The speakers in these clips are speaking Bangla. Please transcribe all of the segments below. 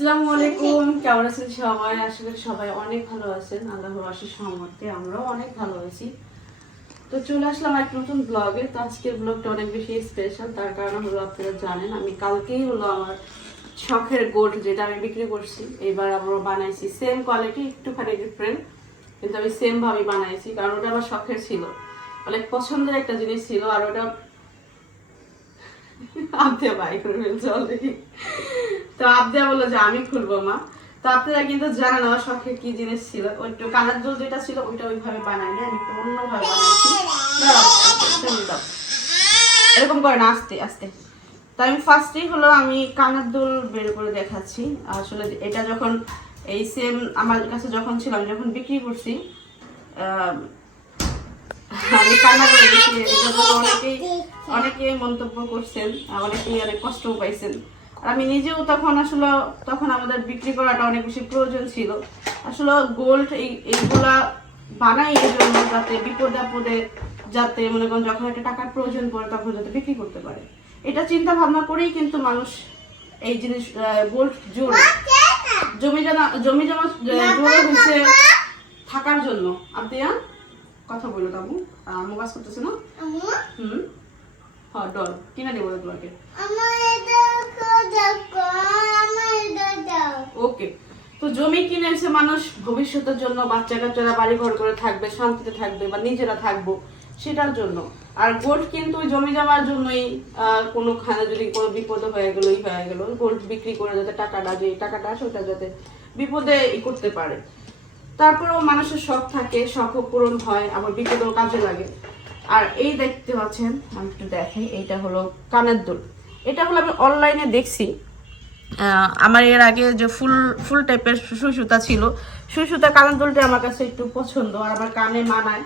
আসসালামু আলাইকুম। কেমন আছেন সবাই? আশা করি সবাই অনেক ভালো আছেন। আল্লাহর আশিস সহমতে আমরাও অনেক ভালো আছি। তো চলে আসলাম এক নতুন ব্লগে তো আজকের ব্লগটা অনেক বেশি স্পেশাল তার কারণ হলো আপনারা জানেন, আমি কালকেই হলো আমার শখের গোল্ড যেটা আমি বিক্রি করছি, এবার আমরা বানাইছি। সেম কোয়ালিটি একটুখানি ডিফারেন্ট কিন্তু আমি সেম ভাবে বানাইছি, কারণ ওটা আমার শখের ছিল। অনেক পছন্দের একটা জিনিস ছিল, আর ওটা আবদিয়া বাই করে ফেলছে অলরেডি তো আবদিয়া বলল যে, আমি খুলবো মা। তো আপনারা কিন্তু জানেন আমার শখের কি জিনিস ছিল। ওই একটু কানের দুল যেটা ছিল, ওইটা ওইভাবে বানাই না আমি একটু অন্যভাবে বানাইছি। এরকম করে না, আস্তে আস্তে। তো আমি ফার্স্টেই হলো আমি কানের বের করে দেখাচ্ছি। আসলে এটা যখন এই সেম আমার কাছে যখন ছিল, আমি যখন বিক্রি করছি আমি কান্না করে দিচ্ছি অনেকেই অনেকেই মন্তব্য করছেন, অনেকেই অনেক কষ্টও পাইছেন। আর আমি নিজেও তখন আসলে তখন আমাদের বিক্রি করাটা অনেক বেশি প্রয়োজন ছিল। আসলে গোল্ড এই এইগুলা বানাই এই জন্য যাতে বিপদে আপদে যাতে মনে করেন যখন একটা টাকার প্রয়োজন পড়ে তখন যাতে বিক্রি করতে পারে। এটা চিন্তা ভাবনা করেই কিন্তু মানুষ এই জিনিস গোল্ড জোর জমি জমা জমি জমা জোরে হচ্ছে থাকার জন্য। আব্দিয়া কথা বলো তাবু আমু কাজ করতেছে না? হুম? হ্যাঁ কিনা তো জমি কিনেছে মানুষ ভবিষ্যতের জন্য বাচ্চা কাচ্চারা বাড়ি ঘর করে থাকবে শান্তিতে থাকবে বা নিজেরা থাকব সেটার জন্য। আর গোল্ড কিন্তু জমি জমার জন্যই আহ, কোনোখানে যদি কোনো বিপদ হয়ে গেল হয়ে গেল। গোল্ড বিক্রি করে যাতে টাকাটা যে টাকাটা আসে ওটা যাতে বিপদে ই করতে পারে। তারপরেও মানুষের শখ থাকে শখও পূরণ হয় আবার বিপদেও কাজে লাগে। আর এই দেখতে পাচ্ছেন, আমি একটু দেখাই, এইটা হলো কানের দুল। এটা হলো আমি অনলাইনে দেখছি। আমার এর আগে যে ফুল ফুল টাইপের সুই সুতা ছিল সুই সুতা কানের দুলটা আমার কাছে একটু পছন্দ, আর আমার কানে মানায়।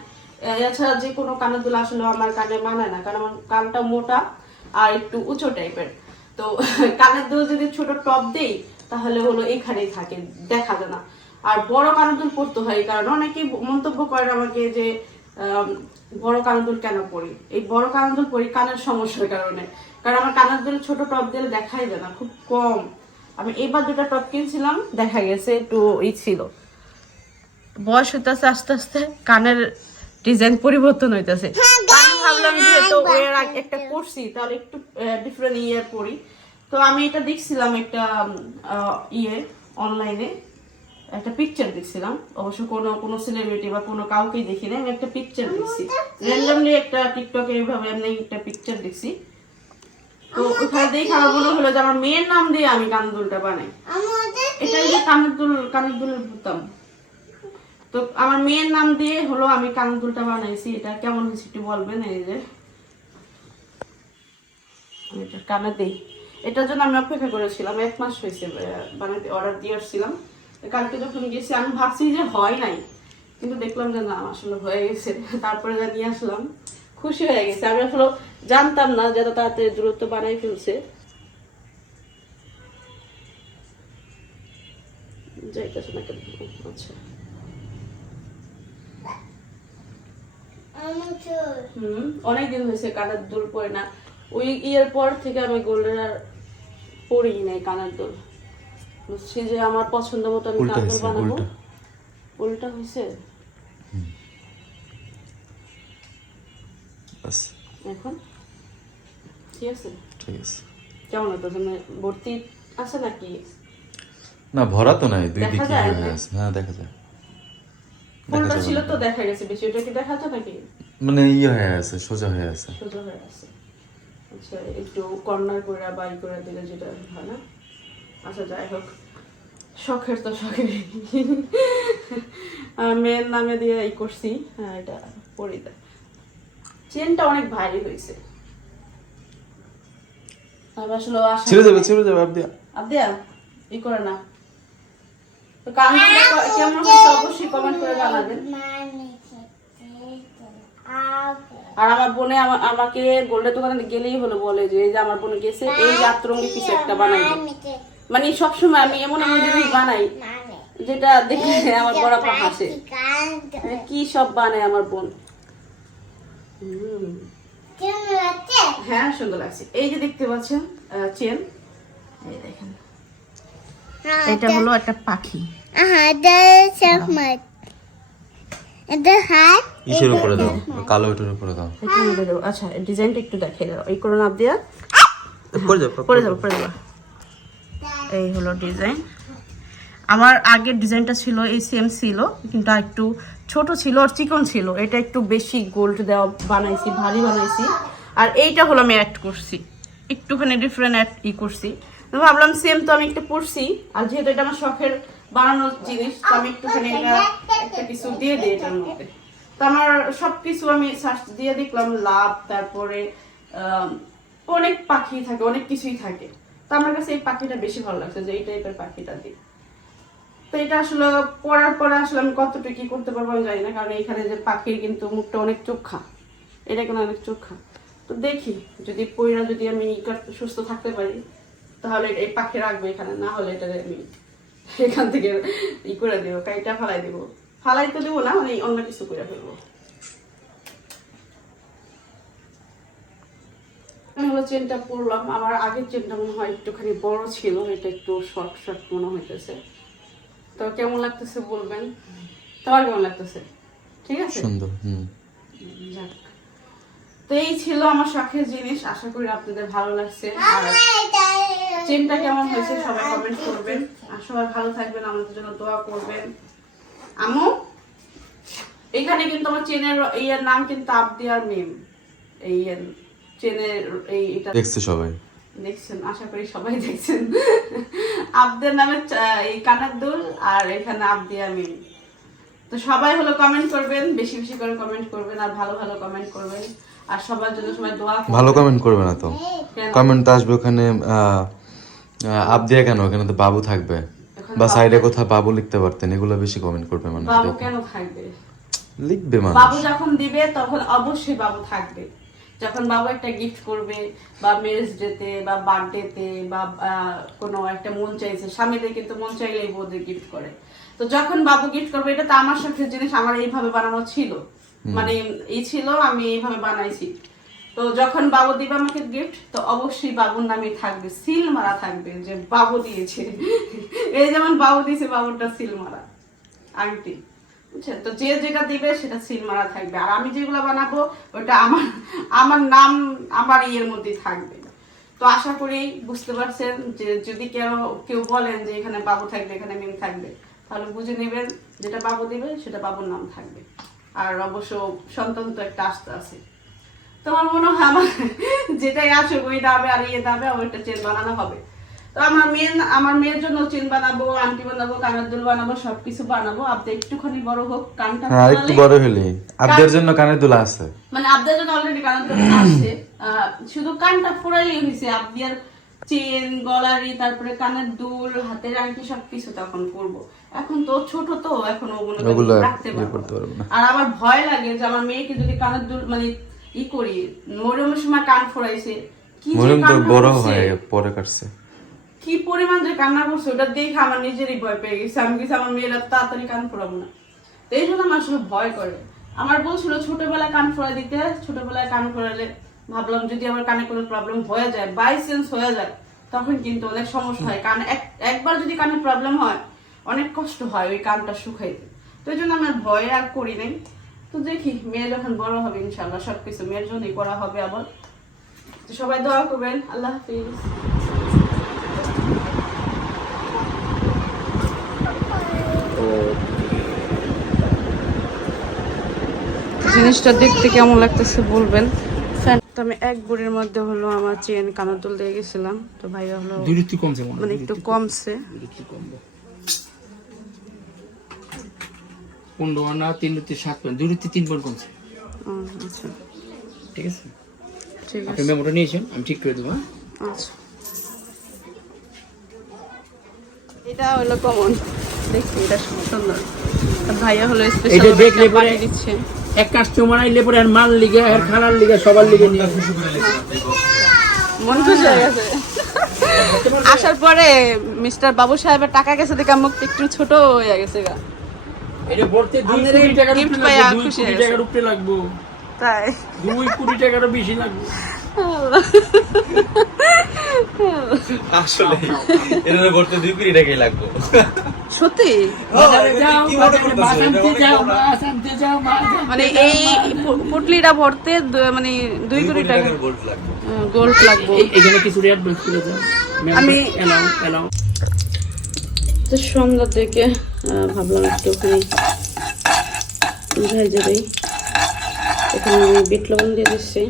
এছাড়া যে কোনো কানের দুল আসলে আমার কানে মানায় না, কারণ আমার কানটা মোটা আর একটু উঁচু টাইপের তো কানের দুল যদি ছোট টপ দেই, তাহলে হলো এখানেই থাকে, দেখা যায় না। আর বড় কানের দুল পরতে হয় কারণ অনেকেই মন্তব্য করেন আমাকে যে বড় কানের দুল কেন পরি? এই বড় কানের দুল পরি কানের সমস্যার কারণে। কারণ আমার কানের দুল ছোট টপ দিলে দেখাই যায় না খুব কম। আমি এবার দুটা টপ কিনছিলাম দেখা গেছে একটু ই ছিল। বয়স হইতেছে আস্তে আস্তে কানের ডিজাইন পরিবর্তন হইতেছে। আমি ভাবলাম যেহেতু এর আগে একটা করছি তাহলে একটু ডিফারেন্ট ইয়ে করি তো আমি এটা দেখছিলাম একটা ইয়ে অনলাইনে একটা পিকচার দেখছিলাম। অবশ্য কোনো কোনো সেলিব্রিটি বা কোনো কাউকেই দেখি না আমি একটা পিকচার দেখছি। র্যান্ডমলি একটা টিকটকে এইভাবে আমি একটা পিকচার দেখছি। তো ওখানে দেখে আমার মনে হলো যে আমার মেয়ের নাম দিয়ে আমি কানের দুলটা বানাই এটাই যে কানের দুল বুতাম তো আমার মেয়ের নাম দিয়ে হলো আমি কানের দুলটা বানাইছি। এটা কেমন হয়েছে একটু বলবেন এই যে? এটা কানে দিই। এটার জন্য আমি অপেক্ষা করেছিলাম এক মাস হয়েছে বানাতে অর্ডার দিয়ে আসছিলাম। কালকে যখন গেছি আমি ভাবছি যে হয় নাই। কিন্তু দেখলাম যে না আসলে হয়ে গেছে। তারপরে যা নিয়ে আসলাম খুশি হয়ে গেছে। আমি আসলে জানতাম না যে তাড়াতাড়ি দূরত্ব বানাই ফেলছে। যাইতেছে না কেন আচ্ছা। হুম অনেক দিন হয়েছে কানের দুল পরে না। ওই ইয়ের পর থেকে আমি গোল্ডের আর পরিই নাই কানের দুল। যে আমার পছন্দ মতো আমি বানাবো? উল্টা। হয়েছে? এখন? ঠিক আছে? ঠিক আছে। কেমন হতো মানে ভর্তি আছে নাকি? না ভরা তো নাই দুই দিকে হয়ে দেখা যায়। ছিল তো দেখা গেছে বেশি? ওটা কি দেখা যায় নাকি? মানে ইয়ে হয়ে আছে সোজা হয়ে আছে। সোজা হয়ে আছে। আচ্ছা একটু কর্নার করে বাই করে দিলে যেটা হয় না? আচ্ছা যাই হোক। শখের তো শখের। মেয়ের নামে দিয়ে ই করছি। হ্যাঁ এটা পরি দেয় চেনটা অনেক ভারী হয়েছে। আর আসলে ও আশা ছেড়ে যাবে ছেড়ে যাবে আপনি আদিয়া ই করে না। তো কামটা কেমন হয়েছে? অবশ্যই কমেন্ট করে জানাবেন। আর আমার বোনে আমাকে গোল্ডের দোকানে গেলেই হলো বলে যে এই যে আমার বোন গেছে এই যে কিছু একটা বানাই। মানে সবসময় আমি এমন এমন জিনিস বানাই যেটা দেখে আমার বড় আপা হাসে। মানে কি সব বানায় আমার বোন। হ্যাঁ সুন্দর লাগছে। এই যে দেখতে পাচ্ছেন চেন এই দেখেন। এটা হলো একটা পাখি. ইসের উপরে দাও কালো এটার উপরে দাও। দেবো আচ্ছা ডিজাইনটা একটু দেখে দাও এই করে নাপ দিয়া। পরে যাও পরে যাব। পরে যাব। এই হলো ডিজাইন। আমার আগের ডিজাইনটা ছিল, এই সেম ছিল, কিন্তু একটু ছোট ছিল আর চিকন ছিল। এটা একটু বেশি গোল্ড দেওয়া বানাইছি, ভারী বানাইছি। আর এইটা হলো আমি অ্যাড করছি। একটুখানি ডিফারেন্ট অ্যাড ই করছি। ভাবলাম সেম তো আমি একটু পড়ছি আর যেহেতু এটা আমার শখের বানানোর জিনিস, তো আমি একটুখানি একটা কিছু দিয়ে দিই এটার মধ্যে। তো আমার সবকিছু আমি সার্চ দিয়ে দেখলাম, লাভ, তারপরে অনেক পাখি থাকে, অনেক কিছুই থাকে। তো আমার কাছে এই পাখিটা বেশি ভালো লাগছে যে এই টাইপের পাখিটা দিই। তো এটা আসলে পড়ার পরে আসলে আমি কতটুকু কি করতে পারব আমি জানি না, কারণ এখানে যে পাখির কিন্তু মুখটা অনেক চোখা। এটা কেন অনেক চোখা। তো দেখি, যদি পইরা যদি আমি সুস্থ থাকতে পারি, তাহলে এই পাখি রাখব এখানে, না হলে এটা আমি এখান থেকে ই করে দেবো, কাইটা ফালাই দেবো। ফালাই তো দেবো না মানে অন্য কিছু করে ফেলব। হলো চেনটা পরলাম আমার আগের চেনটা মনে হয় একটুখানি বড় ছিল এটা একটু শর্ট শর্ট মনে হইতেছে। তো কেমন লাগতেছে বলবেন? তোমার কেমন লাগতেছে? ঠিক আছে? সুন্দর হুম। যাক। তো এই ছিল আমার শখের জিনিস আশা করি আপনাদের ভালো লাগছে। আর চেনটা কেমন হয়েছে সবাই কমেন্ট করবেন। আর সবাই ভালো থাকবেন আমাদের জন্য দোয়া করবেন। আমু এখানে কিন্তু আমার চেনের ইয়ের নাম কিন্তু আবদিয়ার মেম এই এই এটা দেখছে সবাই। দেখছেন আশা করি সবাই দেখছেন। আবদের নামে এই কানের দুল আর এখানে মিম তো সবাই হলো কমেন্ট করবেন বেশি বেশি করে কমেন্ট করবেন আর ভালো ভালো কমেন্ট করবেন। আর সবার জন্য সবাই দোয়া ভালো কমেন্ট করবে না তো? কেন? কমেন্ট আসবে ওখানে কেন? ওখানে তো বাবু থাকবে। বা সাইডে কোথাও বাবু লিখতে পারতেন এগুলো বেশি কমেন্ট করবে মানুষ বাবু কেন থাকবে? লিখবে মানুষ। বাবু যখন দিবে তখন অবশ্যই বাবু থাকবে। যখন বাবু একটা গিফট করবে বা ম্যারেজ ডেতে বা বার্থডেতে বা কোনো একটা মন চাইছে স্বামীদের কিন্তু মন চাইলেই বউদের গিফট করে। তো যখন বাবু গিফট করবে এটা তো আমার শখের জিনিস আমার এইভাবে বানানো ছিল। মানে এই ছিল আমি এইভাবে বানাইছি। তো যখন বাবু দিবে আমাকে গিফট তো অবশ্যই বাবুর নামে থাকবে সিল মারা থাকবে যে বাবু দিয়েছে। এই যেমন বাবু দিয়েছে বাবুরটা সিল মারা। আংটি। বুঝছেন? তো যে যেটা দিবে সেটা সিল মারা থাকবে। আর আমি যেগুলো বানাবো ওটা আমার আমার নাম, আমার ইয়ের মধ্যে থাকবে। তো আশা করি বুঝতে পারছেন যে যদি কেউ কেউ বলেন যে এখানে বাবু থাকবে, এখানে মিম থাকবে, তাহলে বুঝে নেবেন যেটা বাবু দিবে, সেটা বাবুর নাম থাকবে। আর অবশ্য সন্তান তো একটা আস্তে আছে। তোমার মনে হয় আমার যেটাই আসে ওই দাবে আর ইয়ে দাবে ওইটা চেন বানানো হবে। তো আমার মেয়ে আমার মেয়ের জন্য চেন বানাবো আংটি বানাবো কানের দুল বানাবো সবকিছু বানাবো। আপনি একটুখানি বড় হোক কানটা হ্যাঁ একটু বড় হলি আপদের জন্য কানের দুলা আছে। মানে আপনার জন্য অলরেডি কানের দুল আহ, শুধু কানটা ফোড়াইলেই হয়েছে আপনার চেন গলারি তারপরে কানের দুল হাতের আংটি সবকিছু তখন করব। এখন তো ছোট তো এখন ওগুলো রাখতে ইয়ে পারব না। আর আমার ভয় লাগে যে আমার মেয়েকে যদি কানের দুল মানে ই করি মরিয়মের সময় কান ফোড়াইছে কি বড় হয় পরে কাটছে। কি পরিমাণ যে কান্না করছে, ওটা দেখে আমার নিজেরই ভয় পেয়ে গেছে। আমি কিছু আমার মেয়েরা তাড়াতাড়ি কান ফোড়াবো না। তো এই জন্য আমার আসলে ভয় করে। আমার বলছিল, ছোটবেলায় কান ফোড়া দিতে, ছোটবেলায় কান ফোড়ালে ভাবলাম যদি আমার কানে কোনো প্রবলেম হয়ে যায় বাই সেন্স হয়ে যায়, তখন কিন্তু অনেক সমস্যা হয়। কান এক- একবার যদি কানে প্রবলেম হয়, অনেক কষ্ট হয় ওই কানটা শুকাইতে। তো এই জন্য আমার ভয় আর করি নাই। তো দেখি, মেয়ে যখন বড় হবে ইনশাল্লাহ সবকিছু মেয়ের জন্যই করা হবে আবার। তো সবাই দোয়া করবেন। আল্লাহ হাফিজ। জিনিসটা দেখতে কেমন লাগতেছে বলবেন? তো আমি এক বুড়ির মধ্যে হলো আমার চেন কানের দুল দিয়ে গেছিলাম। তো ভাইয়া হলো কমছে মানে একটু কমছে। দুই রুটি কমবে পনেরো আনা তিন রুটি সাত পয়েন্ট দুই রুটি তিন পয়েন্ট কমছে। আচ্ছা। ঠিক আছে? ঠিক আপনি মেমোটা নিয়েছেন আমি ঠিক করে দেবো হ্যাঁ? আচ্ছা। এটা হলো কমন দেখছি এটা সুন্দর। ভাইয়া হলো এটা স্পেশাল দেখলে পাঠিয়ে দিচ্ছে। এক কাস্টমার আইলে পরে আর মাল লিগে আর খানার লিগে সবার লিগে নিয়ে মন খুশি হয়ে গেছে। আসার পরে মিস্টার বাবু সাহেবের টাকা গেছে দেখে মুখ একটু ছোট হয়ে গেছে গা। এটা ভরতে দুই কোটি টাকার gift উপরে পাইয়া লাগবে খুশি কোটি হয়েছে। টাকার উপরে তাই। দুই কোটি টাকারও বেশি লাগবে। আসলে এটা করতে দুই কোটি টাকাই লাগবে। সত্যি? মানে এই পুটলিটা ভরতে মানে দুই কোটি টাকা। গোল্ড লাগবে। গোল্ড লাগবে। এই- এখানে কিছু দাও আমি- তো সন্ধ্যার দিকে আহ, ভাবলাম একটুখানি ভেজে দিই এখানে আমি বিট লবণ দিয়ে দিচ্ছি।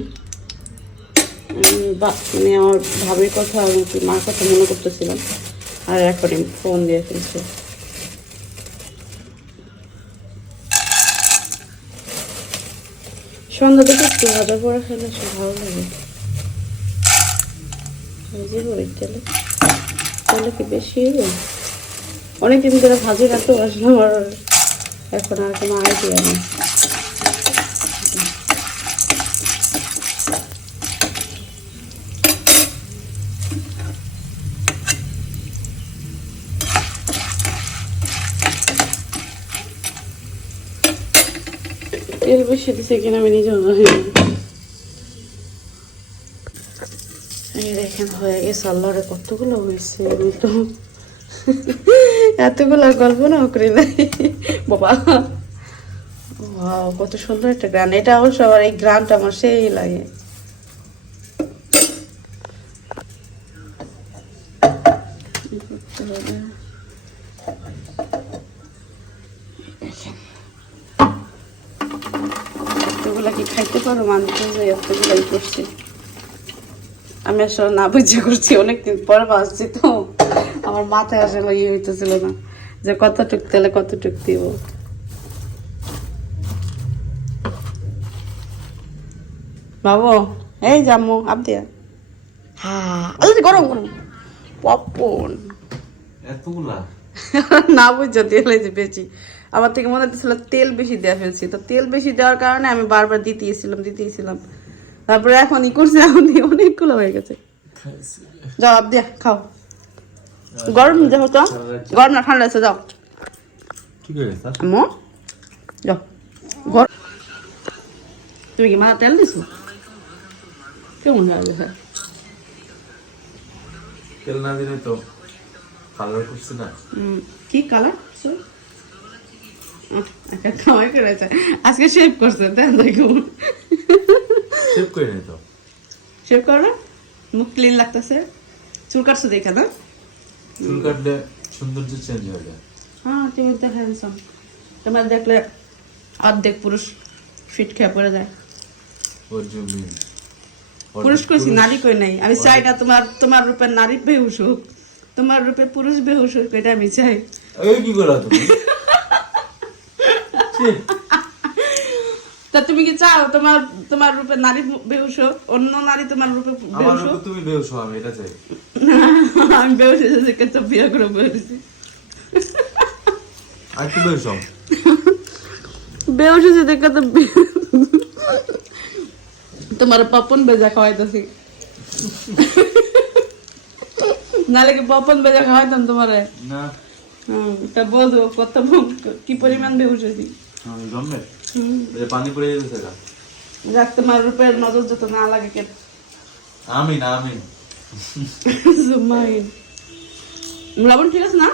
মানে আমার ভাবির কথা এবং মার কথা মনে করতেছিলাম। আর এখন ফোন দিয়ে ফেলছি। সন্ধ্যা থেকে একটু ভাজা পড়া খেলে সে ভালো লাগে। ভেজে করি তেলে কি বেশি হবে অনেকদিন ধরে ভাজি রাখতে বসলাম আর এখন আর কোনো আইডিয়া নেই। তেল বেশি দিছে কিনা আমি নিজেও জানি দেখেন, হয়ে গেছে আল্লাহরে কতগুলো হয়েছে আমি তো এতগুলো কল্পনা করি নাই। বাবা কত সুন্দর একটা গ্রান। এটা অবশ্য আমার এই গ্রানটা আমার সেই লাগে এতগুলা কি মানুষ যে এতগুলাই আমি আসলে না বুঝে করছি অনেকদিন পরে ভাসছি তো। আমার মাথায় আসলে ইয়ে হইতেছিল না। যে কতটুক তেলে কতটুক দিব। বাবু এই জাম্মু আবদিয়া হ্যাঁ গরম গরম। পপকর্ন। এতগুলা? না বুঝছ তেল এই যে বেশি। আমার থেকে মনে হচ্ছিল তেল বেশি দেওয়া ফেলছি। তো তেল বেশি দেওয়ার কারণে আমি বারবার দিতেইছিলাম দিতেইছিলাম। তারপরে এখন ই করছি এখন অনেকগুলো হয়ে গেছে। আপ দিয়া খাও। গরম যাও তো গরম না ঠান্ডা আছে যাও। আছে যাও। গরম তুমি কি মাথা তেল দিছো? কেমন লাগবে স্যার? তেল না দিলে তো কালার করছে না। কি কালার কামাই করেছে আজকে শেভ করছে দেন সেভ করে নি তো। শেভ করো মুখ ক্লিন লাগতেছে। চুল কাটছো দেখে না? চুল কাটলে সৌন্দর্য চেঞ্জ হয়ে যায় হ্যাঁ তুমি তো হ্যান্ডসাম তোমার দেখলে অর্ধেক পুরুষ ফিট খেয়ে পড়ে যায়। পুরুষ কইছি নারী কই নাই। আমি চাই না তোমার তোমার রূপে নারী বেহুশ হোক। তোমার রূপে পুরুষ বেহুশ হোক এটা আমি চাই। এই কি তুমি? তা তুমি কি চাও? তোমার তোমার রূপে নারী বেহুশ অন্য নারী তোমার রূপে বেহুশ তুমি হও, আমি এটা চাই। আমি বেহুশ এসে তো বিয়ে করে আর বেউস হও। বেহুশ এসে দেখে তো তোমার পপন বেজা খাওয়াইতেছি। নালে কি পপন বেজা খাওয়াইতাম তোমারে? না। তা বলতো কত কি পরিমাণ বেহুশ হয়েছি? জমবে যে পানি পড়ে যেতেছে গা যাক তোমার রূপের নজর যত না লাগে কেন? আমি না আমি জুমাইন লবণ ঠিক আছে না।